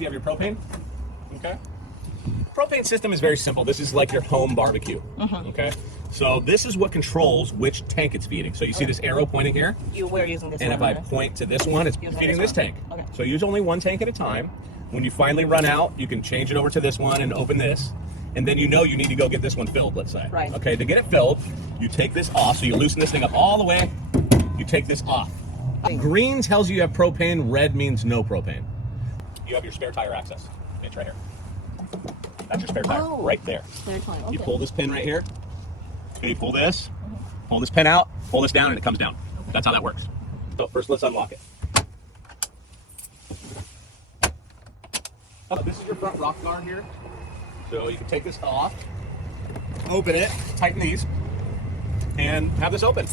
You have your propane. Okay. Propane system is very simple. This is like your home barbecue. Okay. So this is what controls which tank it's feeding. So you see this arrow pointing here? We're using this and one. if I point to this one, it's feeding this tank. Okay. So use only one tank at a time. When you finally run out, you can change it over to this one and open this. And then you know you need to go get this one filled, let's say. Right. Okay, to get it filled, you take this off. So you loosen this thing up all the way. You take this off. Green tells you have propane. Red means no propane. You have your spare tire access. It's right here. That's your spare tire, right there. Spare tire. Okay. You pull this pin right here. Okay, you pull this pin out, pull this down, and it comes down. Okay. That's how that works. So first, let's unlock it. This is your front rock guard here. So you can take this off, open it, tighten these, and have this open.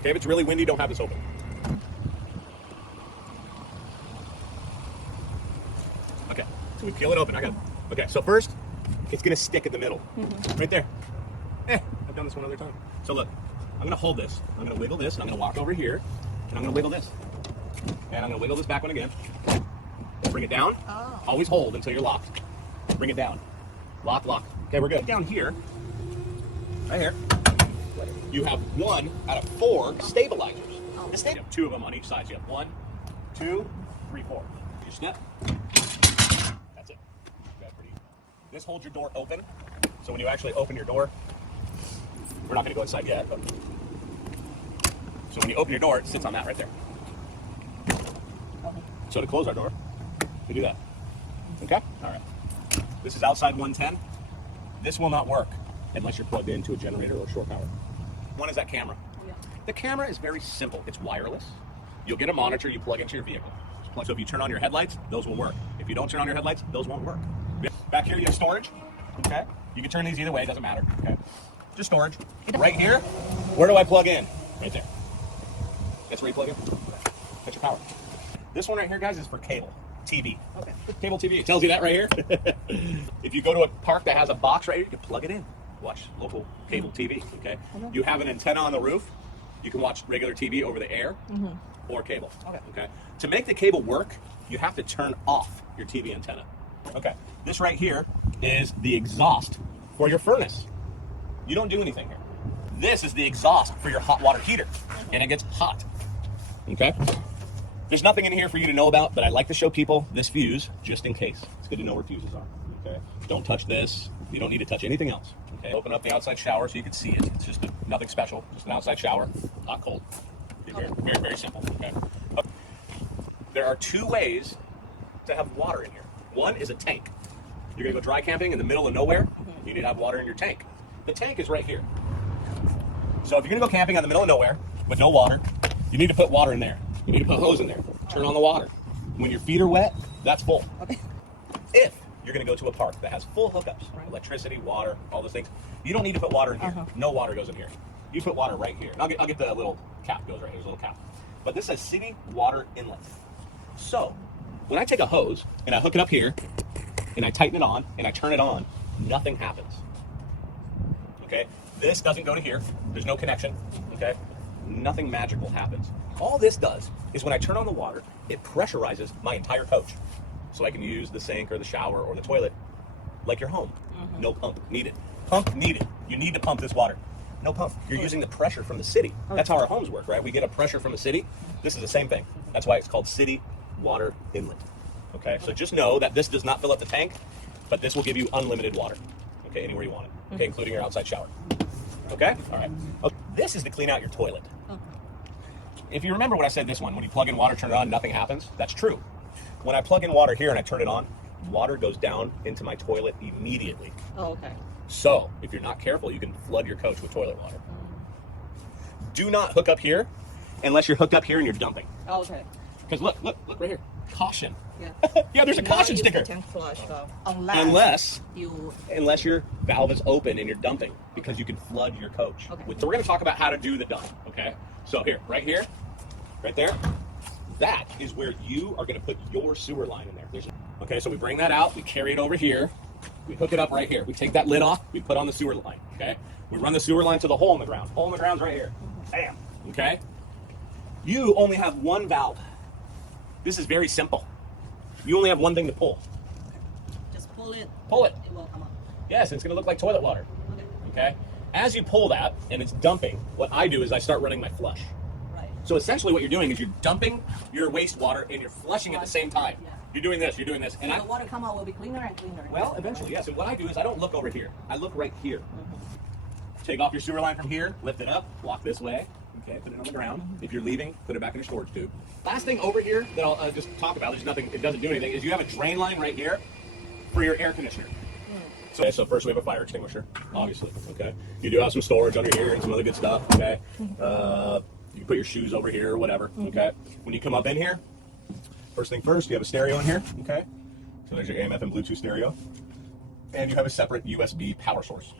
Okay, if it's really windy, don't have this open. Okay, so we peel it open. Okay, so first, it's gonna stick in the middle, right there. I've done this one other time. So look, I'm gonna hold this. I'm gonna wiggle this, and I'm gonna walk over here, and I'm gonna wiggle this. And I'm gonna wiggle this back one again. Bring it down. Always hold until you're locked. Bring it down. Lock, lock. Okay, we're good. Down here, right here, you have 1 out of 4 stabilizers. You have 2 of them on each side. So you have 1, 2, 3, 4. Your step. That's it. Okay, pretty easy. This holds your door open. So when you actually open your door, we're not going to go inside yet. But so when you open your door, it sits on that right there. So to close our door, we do that. Okay? All right. This is outside 110. This will not work unless you're plugged into a generator or shore power. One is that camera. Yeah. The camera is very simple. It's wireless. You'll get a monitor you plug into your vehicle. So if you turn on your headlights, those will work. If you don't turn on your headlights, those won't work. Back here you have storage. Okay? You can turn these either way, it doesn't matter. Okay? Just storage. Right here, where do I plug in? Right there. That's where you plug in. That's your power. This one right here, guys, is for cable. TV. Okay. Cable TV. It tells you that right here. If you go to a park that has a box right here, you can plug it in. Watch local cable TV. Okay. You have an antenna on the roof. You can watch regular TV over the air or cable. Okay. To make the cable work, you have to turn off your TV antenna. Okay. This right here is the exhaust for your furnace. You don't do anything here. This is the exhaust for your hot water heater, and it gets hot. Okay. There's nothing in here for you to know about, but I like to show people this fuse just in case. It's good to know where fuses are. Okay. Don't touch this. You don't need to touch anything else. Okay. Open up the outside shower so you can see it. It's just nothing special. Just an outside shower, hot, cold. Very, very, very simple. Okay. There are 2 ways to have water in here. One is a tank. You're gonna go dry camping in the middle of nowhere. You need to have water in your tank. The tank is right here. So if you're gonna go camping in the middle of nowhere with no water, you need to put water in there. You need to put a hose in there. Turn on the water. When your feet are wet, that's full. Okay. If you're going to go to a park that has full hookups, electricity, water, all those things, you don't need to put water in here. No water goes in here. You put water right here. And I'll get the little cap goes right here. There's a little cap. But this says city water inlet. So when I take a hose and I hook it up here and I tighten it on and I turn it on, nothing happens. Okay. This doesn't go to here. There's no connection. Okay. Nothing magical happens. All this does is when I turn on the water, it pressurizes my entire coach. So I can use the sink or the shower or the toilet like your home. No pump needed. Pump needed. You need to pump this water. No pump. You're using the pressure from the city. That's how our homes work, right? We get a pressure from the city. This is the same thing. That's why it's called city water inlet. Okay, so just know that this does not fill up the tank, but this will give you unlimited water. Okay, anywhere you want it. Okay, including your outside shower. Okay? All right. Okay. This is to clean out your toilet. If you remember what I said this one, when you plug in water, turn it on, nothing happens. That's true. When I plug in water here and I turn it on, water goes down into my toilet immediately. Oh, okay. So if you're not careful, you can flood your coach with toilet water. Do not hook up here unless you're hooked up here and you're dumping. Oh, okay. Because look right here. Caution. Yeah. Yeah, there's a caution sticker. Tank flush, so. Unless your valve is open and you're dumping, because you can flood your coach. Okay. So we're going to talk about how to do the dump. Okay. So here, right there. That is where you are going to put your sewer line in there. Okay, so we bring that out, we carry it over here, we hook it up right here. We take that lid off, we put on the sewer line, okay? We run the sewer line to the hole in the ground. Hole in the ground's right here. Bam, okay? You only have one valve. This is very simple. You only have one thing to pull. pull it, Pull it. it will come up. Yes, it's going to look like toilet water. Okay. As you pull that and it's dumping, what I do is I start running my flush. Right. So essentially what you're doing is you're dumping your wastewater and you're flushing at the same time. Yeah. You're doing this, And the water come out will be cleaner and cleaner. Well, eventually, yes. And what I do is I don't look over here. I look right here. Take off your sewer line from here, lift it up, walk this way. Okay, put it on the ground. If you're leaving, put it back in your storage tube. Last thing over here that I'll just talk about, there's nothing, it doesn't do anything, is you have a drain line right here for your air conditioner. So first we have a fire extinguisher, obviously, okay? You do have some storage under here and some other good stuff, okay? You can put your shoes over here or whatever, okay? When you come up in here, first thing first, you have a stereo in here, okay? So there's your AM, FM, Bluetooth stereo. And you have a separate USB power source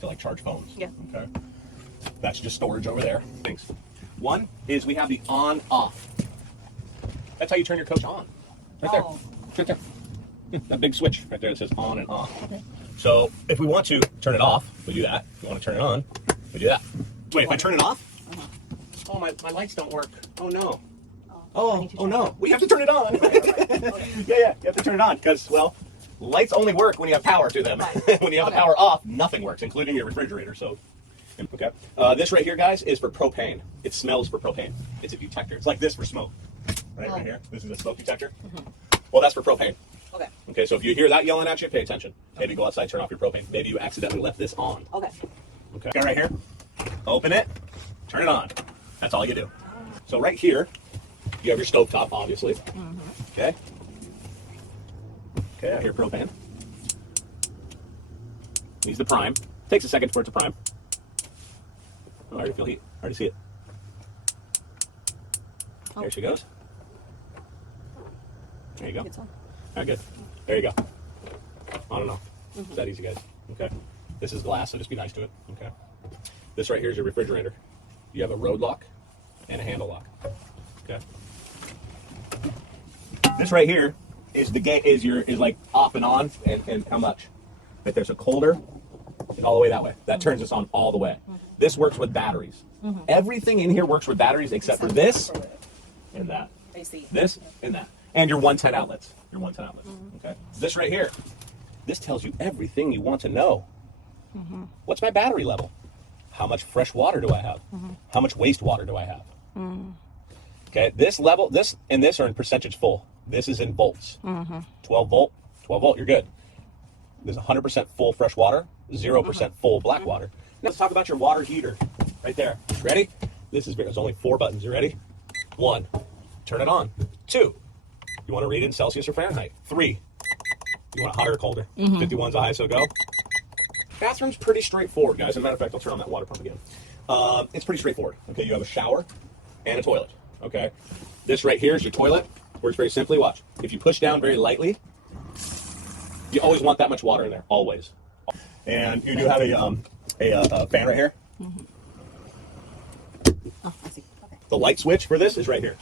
to like charge phones, okay? That's just storage over there. Things. One is we have the on-off. That's how you turn your coach on. Right there. Right there. That big switch right there that says on and off. Okay. So if we want to turn it off, we do that. If we want to turn it on, we do that. Wait, if I turn it off? Oh, my lights don't work. Oh, no. Oh no. We have to turn it on. Yeah. You have to turn it on because, well, lights only work when you have power to them. When you have the power off, nothing works, including your refrigerator. So, okay. This right here, guys, is for propane. It smells for propane. It's a detector. It's like this for smoke. Right here. This is a smoke detector. Well, that's for propane. Okay, so if you hear that yelling at you, pay attention. Maybe go outside, turn off your propane. Maybe you accidentally left this on. Okay, right here. Open it. Turn it on. That's all you do. So right here, you have your stovetop, obviously. Okay. Okay, I hear propane. Needs the prime. Takes a second for it to prime. Oh, I already feel heat. I already see it. There she goes. There you go. All right, good. There you go. On and off. It's that easy, guys. Okay. This is glass, so just be nice to it. Okay. This right here is your refrigerator. You have a road lock and a handle lock. Okay. This right here is the gate is like off and on and how much? Right there's a colder and all the way that way. That turns us on all the way. This works with batteries. Everything in here works with batteries except for this and that. I see. This and that. And your 110 outlets. Your 110 outlets. Okay. This right here. This tells you everything you want to know. What's my battery level? How much fresh water do I have? How much wastewater do I have? Okay. This level, this and this are in percentage full. This is in volts. 12 volt. 12 volt. You're good. There's 100% full fresh water. 0% full black water. Now let's talk about your water heater. Right there. Ready? This is there's only 4 buttons. You ready? 1. Turn it on. 2. You want to read it in Celsius or Fahrenheit. 3. You want it hotter or colder? 51's the ISO go. Bathroom's pretty straightforward, guys. As a matter of fact, I'll turn on that water pump again. It's pretty straightforward. Okay, you have a shower and a toilet. Okay, this right here is your toilet. Works very simply. Watch. If you push down very lightly, you always want that much water in there. Always. And you do have a fan right here. Oh, I see. Okay. The light switch for this is right here.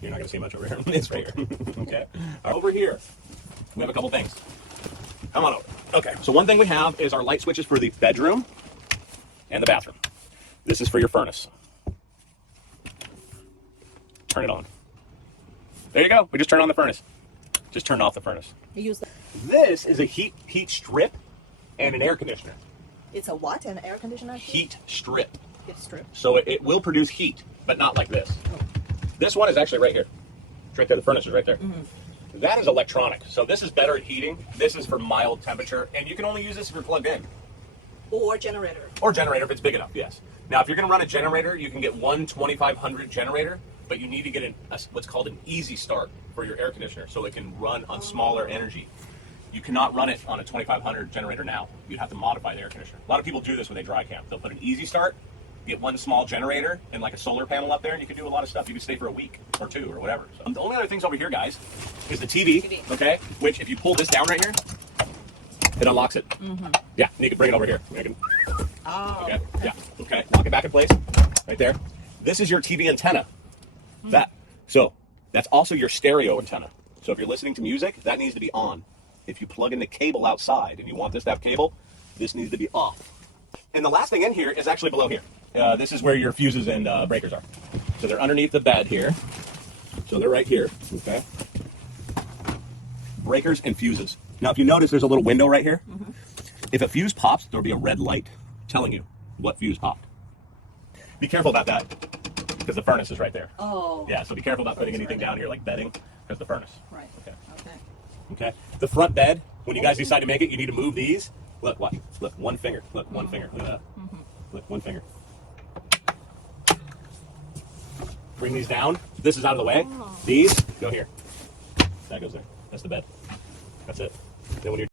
You're not going to see much over here. It's right here. Okay. Over here, we have a couple things. Come on over. Okay. So one thing we have is our light switches for the bedroom and the bathroom. This is for your furnace. Turn it on. There you go. We just turned on the furnace. Just turned off the furnace. You use This is a heat strip and an air conditioner. It's a what? An air conditioner? Heat strip. Heat strip. So it will produce heat, but not like this. This one is actually right here. It's right there. The furnace is right there. That is electronic. So this is better at heating. This is for mild temperature, and you can only use this if you're plugged in. Or generator. Or generator if it's big enough, yes. Now, if you're going to run a generator, you can get one 2500 generator, but you need to get what's called an easy start for your air conditioner so it can run on smaller energy. You cannot run it on a 2500 generator now. You'd have to modify the air conditioner. A lot of people do this when they dry camp. They'll put an easy start, get one small generator and like a solar panel up there, and you can do a lot of stuff. You can stay for a week or 2 or whatever. So the only other things over here, guys, is the TV, okay? Which if you pull this down right here, it unlocks it. Yeah, and you can bring it over here. Okay, yeah, okay. Lock it back in place, right there. This is your TV antenna. So that's also your stereo antenna. So if you're listening to music, that needs to be on. If you plug in the cable outside and you want this to have cable, this needs to be off. And the last thing in here is actually below here. This is where your fuses and breakers are. So they're underneath the bed here. So they're right here, okay? breakers and fuses. Now, if you notice, there's a little window right here. If a fuse pops, there'll be a red light telling you what fuse popped. Be careful about that because the furnace is right there. Oh. Yeah, so be careful about putting anything down here like bedding because the furnace. Right. Okay. Okay. Okay. The front bed, when you guys decide to make it, you need to move these. Look, watch. Look, one finger. Look, one finger. Look at that. Look, one finger. Bring these down. This is out of the way. These go here. That goes there. That's the bed. That's it. Then when you're